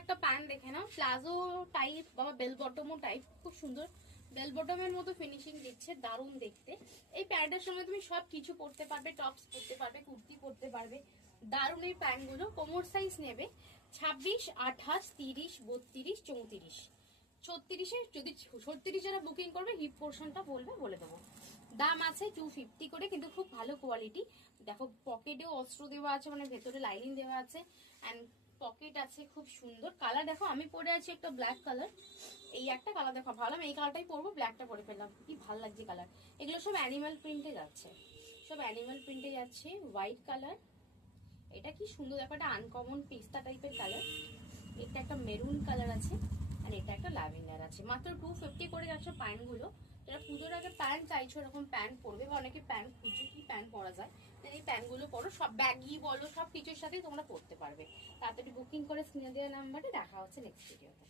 একটা প্যান্ট দেখে নাও, palazzo type বা বেল বটমও টাইপ, খুব সুন্দর বেল বটমের মতো ফিনিশিং দিচ্ছে, দারুণ দেখতে। এই প্যান্টের সঙ্গে তুমি সব কিছু পরতে পারবে, টপস পরতে পারবে, কুর্তি পরতে পারবে, দারুণ এই প্যান্টগুলো। কোমর সাইজ নেবে 26, 28, 30, 32, 34, 36-এ যদি 36 যারা বুকিং করবে হিপ পোর্শনটা বলবে, বলে দেবো। দাম আছে 250 করে, কিন্তু খুব ভালো কোয়ালিটি। দেখো পকেটেও অস্ত্র দেওয়া আছে, মানে ভেতরে লাইনিং দেওয়া আছে, অ্যান্ড পকেট আছে খুব সুন্দর। কালার দেখো, আমি পরে আছি একটা ব্ল্যাক কালার, এই একটা কালার দেখো ভালো, আমি এই কালারটাই পরবো, ব্ল্যাকটা পরে ফেললাম, কি ভালো লাগছে কালার। এগুলো সব অ্যানিমাল প্রিন্টে যাচ্ছে, সব অ্যানিমাল প্রিন্টে যাচ্ছে। হোয়াইট কালার, এটা কি সুন্দর দেখো, একটা আনকমন পিস্তা টাইপের কালার। এটা একটা মেরুন কালার আছে, আর এটা একটা ল্যাভেন্ডার আছে। মাত্র 250 করে যাচ্ছে প্যান্টগুলো। যারা পুজোর আগে প্যান্ট চাইছো, এরকম প্যান্ট পরবে, বা অনেকে প্যান্ট খুঁজছে কি প্যান্ট পরা যায়, এই প্যান্টগুলো পরো, সব ব্যাগি বলো সব কিছুর সাথেই তোমরা পরতে পারবে। তাড়াতাড়ি বুকিং করে স্ক্রিনে দেওয়া নাম্বারে দেখা হচ্ছে নেক্সট ভিডিওতে।